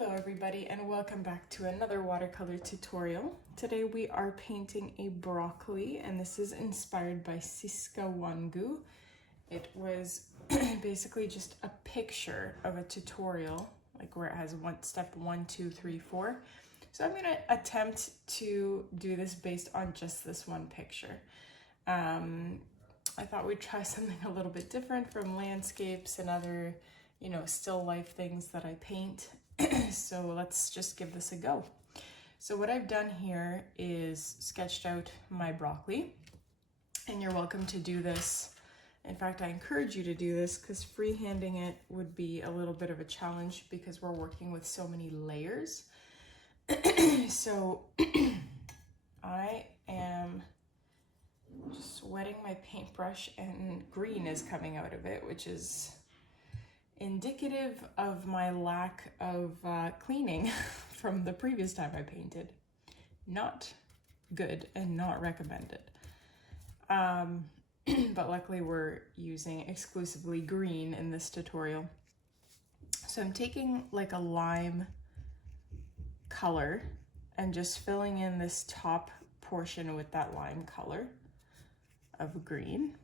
Hello everybody and welcome back to another watercolor tutorial. Today we are painting a broccoli and this is inspired by siscawungu. It was basically just a picture of a tutorial, like where it has step 1, 2, 3, 4. So I'm going to attempt to do this based on just this one picture. I thought we'd try something a little bit different from landscapes and other, still life things that I paint. So let's just give this a go. So what I've done here is sketched out my broccoli, and you're welcome to do this. In fact, I encourage you to do this because freehanding it would be a little bit of a challenge because we're working with so many layers. So I am just wetting my paintbrush and green is coming out of it, which is indicative of my lack of cleaning from the previous time I painted. Not good and not recommended. But luckily we're using exclusively green in this tutorial. So I'm taking like a lime color and just filling in this top portion with that lime color of green.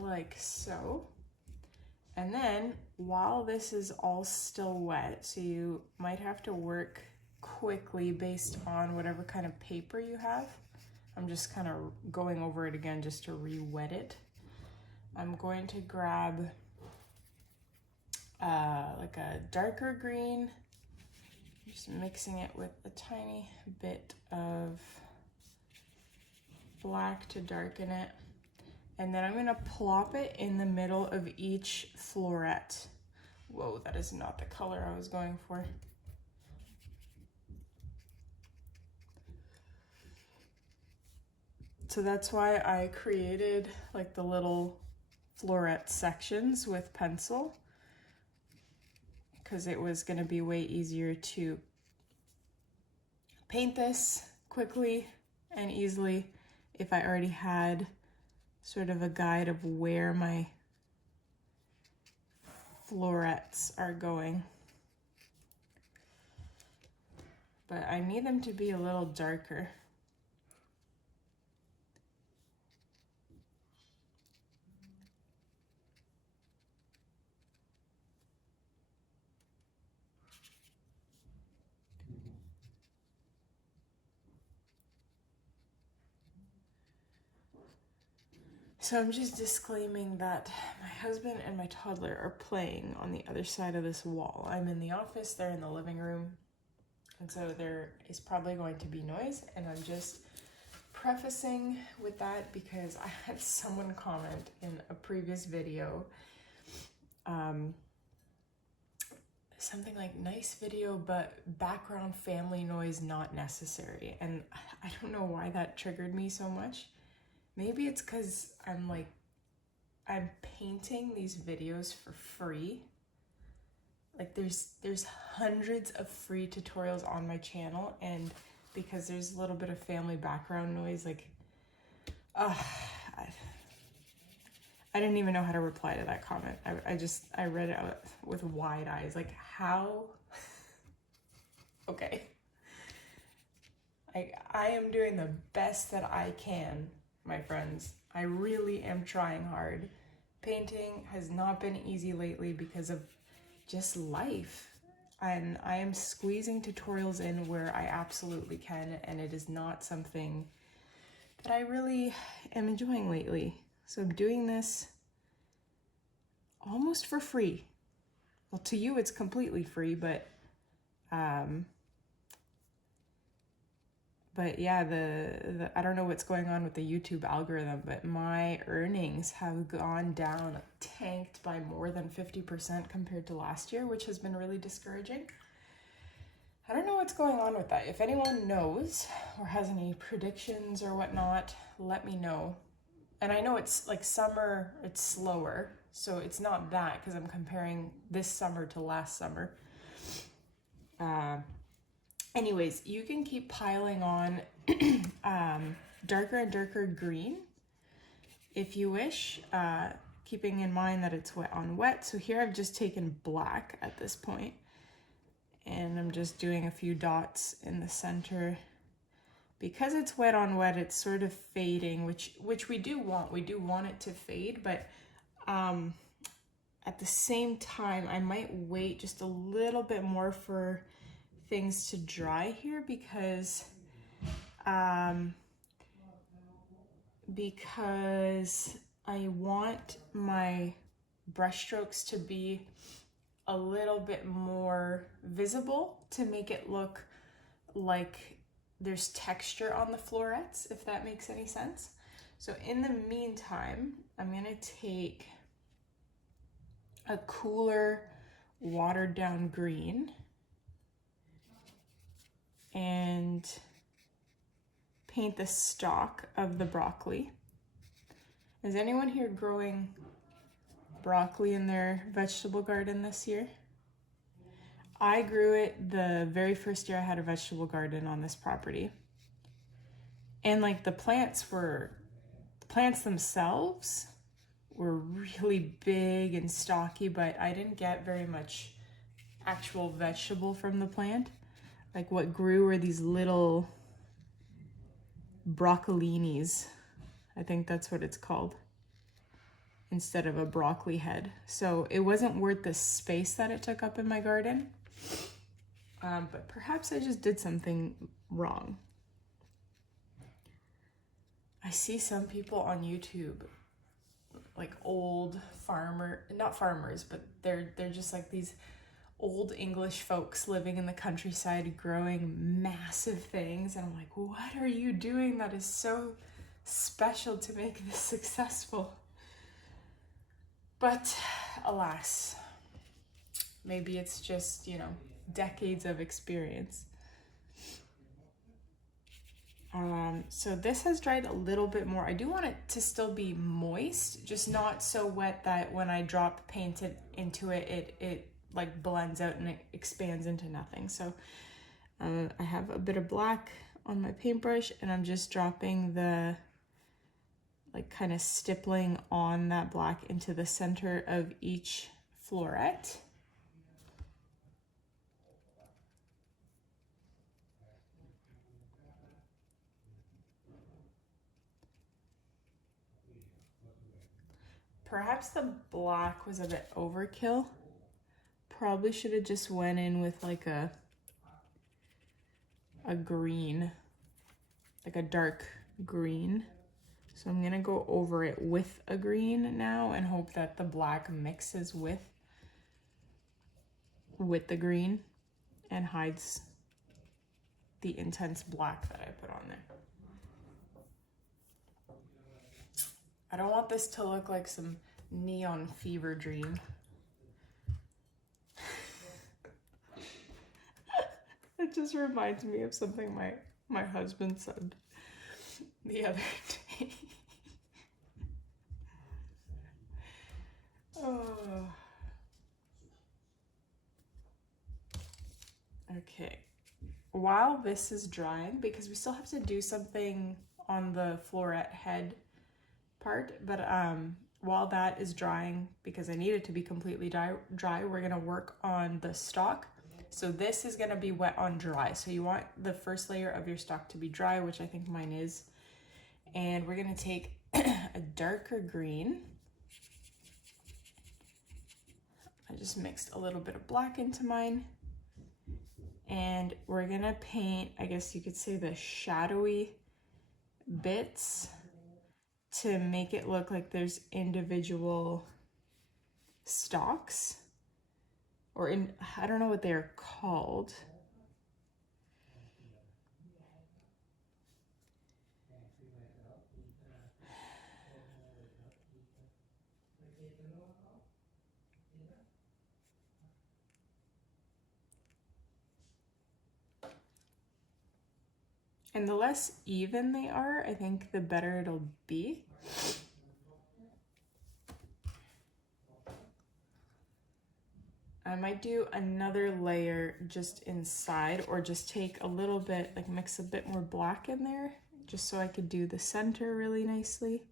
Like so. And then while this is all still wet, so you might have to work quickly based on whatever kind of paper you have. I'm just kind of going over it again just to re-wet it. I'm going to grab like a darker green, just mixing it with a tiny bit of black to darken it. And then I'm gonna plop it in the middle of each floret. Whoa, that is not the color I was going for. So that's why I created like the little floret sections with pencil, because it was gonna be way easier to paint this quickly and easily if I already had sort of a guide of where my florets are going. But I need them to be a little darker. So I'm just disclaiming that my husband and my toddler are playing on the other side of this wall. I'm in the office, they're in the living room, and so there is probably going to be noise, and I'm just prefacing with that because I had someone comment in a previous video, something like, nice video, but background family noise not necessary. And I don't know why that triggered me so much. Maybe it's because I'm painting these videos for free. Like there's hundreds of free tutorials on my channel, and because there's a little bit of family background noise, like, I didn't even know how to reply to that comment. I read it out with wide eyes, like, how? Okay. I am doing the best that I can, my friends. I really am trying hard. Painting has not been easy lately because of just life. And I am squeezing tutorials in where I absolutely can, and it is not something that I really am enjoying lately. So I'm doing this almost for free. Well, to you it's completely free, but But yeah, the I don't know what's going on with the YouTube algorithm, but my earnings have gone down, tanked by more than 50% compared to last year, which has been really discouraging. I don't know what's going on with that. If anyone knows or has any predictions or whatnot, let me know. And I know it's like summer, it's slower, so it's not that because I'm comparing this summer to last summer. Anyways, you can keep piling on darker and darker green if you wish, keeping in mind that it's wet on wet. So here I've just taken black at this point, and I'm just doing a few dots in the center. Because it's wet on wet, it's sort of fading, which we do want. We do want it to fade, but at the same time, I might wait just a little bit more for things to dry here because I want my brush strokes to be a little bit more visible to make it look like there's texture on the florets, if that makes any sense. So in the meantime, I'm gonna take a cooler watered down green and paint the stalk of the broccoli. Is anyone here growing broccoli in their vegetable garden this year? I grew it the very first year I had a vegetable garden on this property. And like the plants themselves were really big and stocky, but I didn't get very much actual vegetable from the plant. Like what grew were these little broccolinis. I think that's what it's called, instead of a broccoli head. So it wasn't worth the space that it took up in my garden. But perhaps I just did something wrong. I see some people on YouTube, like old not farmers, but they're just like these old English folks living in the countryside growing massive things. And I'm like, what are you doing that is so special to make this successful? But alas, maybe it's just, decades of experience. So this has dried a little bit more. I do want it to still be moist, just not so wet that when I drop paint into it, it like blends out and it expands into nothing. So I have a bit of black on my paintbrush, and I'm just dropping the like kind of stippling on that black into the center of each floret. Perhaps the black was a bit overkill. Probably should have just went in with like a green, like a dark green. So I'm gonna go over it with a green now and hope that the black mixes with the green and hides the intense black that I put on there. I don't want this to look like some neon fever dream. It just reminds me of something my husband said the other day. Oh. Okay. While this is drying, because we still have to do something on the floret head part, but while that is drying, because I need it to be completely dry, we're gonna work on the stalk. So this is gonna be wet on dry. So you want the first layer of your stalk to be dry, which I think mine is. And we're gonna take a darker green. I just mixed a little bit of black into mine. And we're gonna paint, I guess you could say, the shadowy bits to make it look like there's individual stalks, or I don't know what they're called. And the less even they are, I think the better it'll be. I might do another layer just inside, or just take a little bit, like mix a bit more black in there, just so I could do the center really nicely.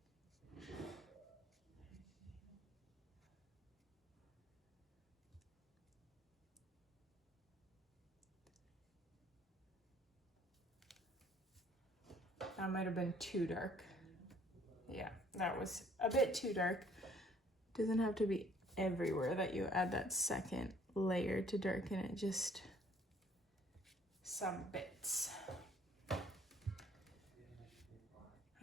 That might have been too dark. Yeah, that was a bit too dark. Doesn't have to be everywhere that you add that second layer to darken it, just some bits.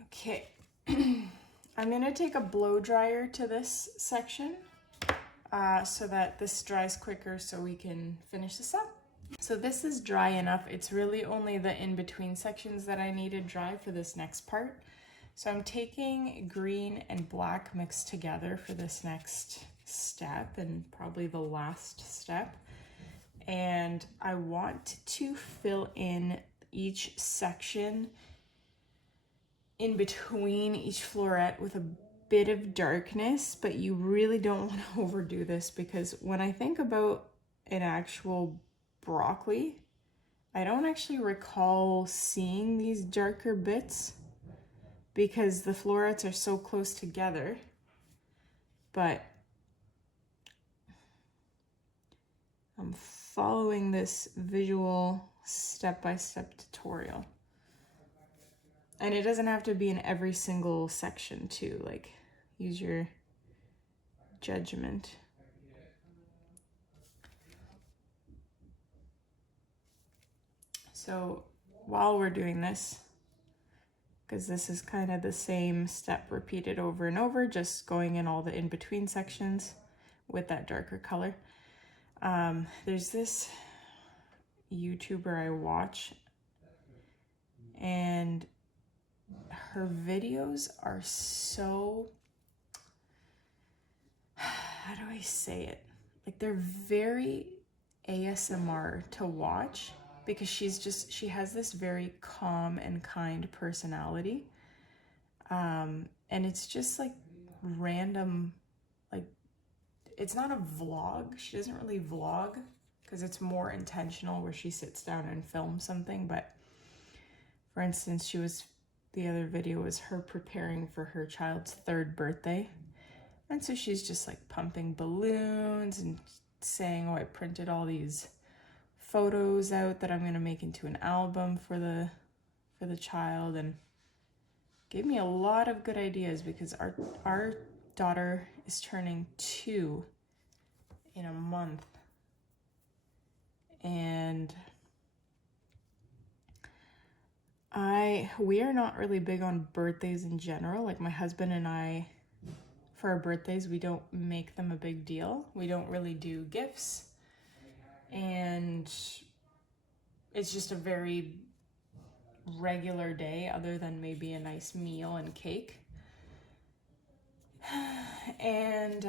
Okay, I'm gonna take a blow dryer to this section so that this dries quicker so we can finish this up. So this is dry enough. It's really only the in-between sections that I needed dry for this next part. So I'm taking green and black mixed together for this next step, and probably the last step. And I want to fill in each section in between each floret with a bit of darkness, but you really don't want to overdo this, because when I think about an actual broccoli, I don't actually recall seeing these darker bits because the florets are so close together. But I'm following this visual step-by-step tutorial. And it doesn't have to be in every single section too, like use your judgment. So while we're doing this, because this is kind of the same step repeated over and over, just going in all the in-between sections with that darker color. There's this YouTuber I watch, and her videos are so, how do I say it? Like, they're very ASMR to watch, because she has this very calm and kind personality. And it's just like random, like, it's not a vlog. She doesn't really vlog because it's more intentional where she sits down and films something. But for instance, the other video was her preparing for her child's 3rd birthday. And so she's just like pumping balloons and saying, oh, I printed all these photos out that I'm going to make into an album for the child, and gave me a lot of good ideas, because our daughter is turning 2 in a month, and we are not really big on birthdays in general. Like, my husband and I, for our birthdays, we don't make them a big deal. We don't really do gifts, and it's just a very regular day, other than maybe a nice meal and cake. And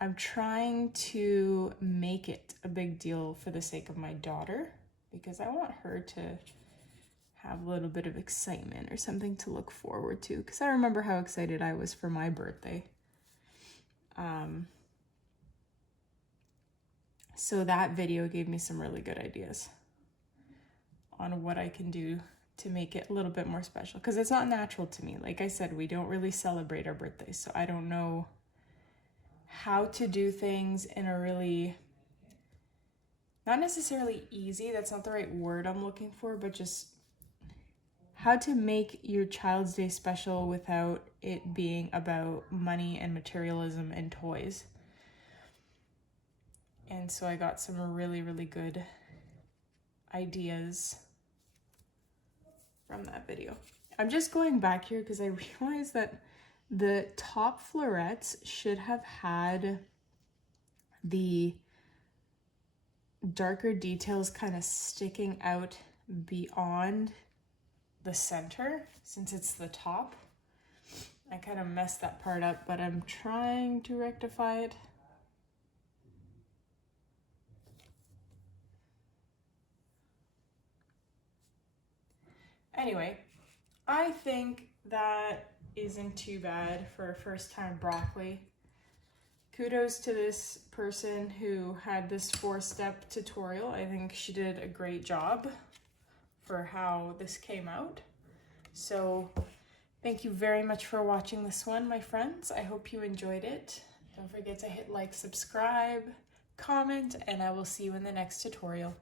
I'm trying to make it a big deal for the sake of my daughter, because I want her to have a little bit of excitement or something to look forward to, because I remember how excited I was for my birthday. So that video gave me some really good ideas on what I can do to make it a little bit more special, because it's not natural to me. Like I said, we don't really celebrate our birthdays, so I don't know how to do things in a really, not necessarily easy, that's not the right word I'm looking for, but just how to make your child's day special without it being about money and materialism and toys. And so I got some really, really good ideas from that video. I'm just going back here because I realized that the top florets should have had the darker details kind of sticking out beyond the center, since it's the top. I kind of messed that part up, but I'm trying to rectify it. Anyway, I think that isn't too bad for a first time broccoli. Kudos to this person who had this 4-step tutorial. I think she did a great job for how this came out. So thank you very much for watching this one, my friends. I hope you enjoyed it. Don't forget to hit like, subscribe, comment, and I will see you in the next tutorial.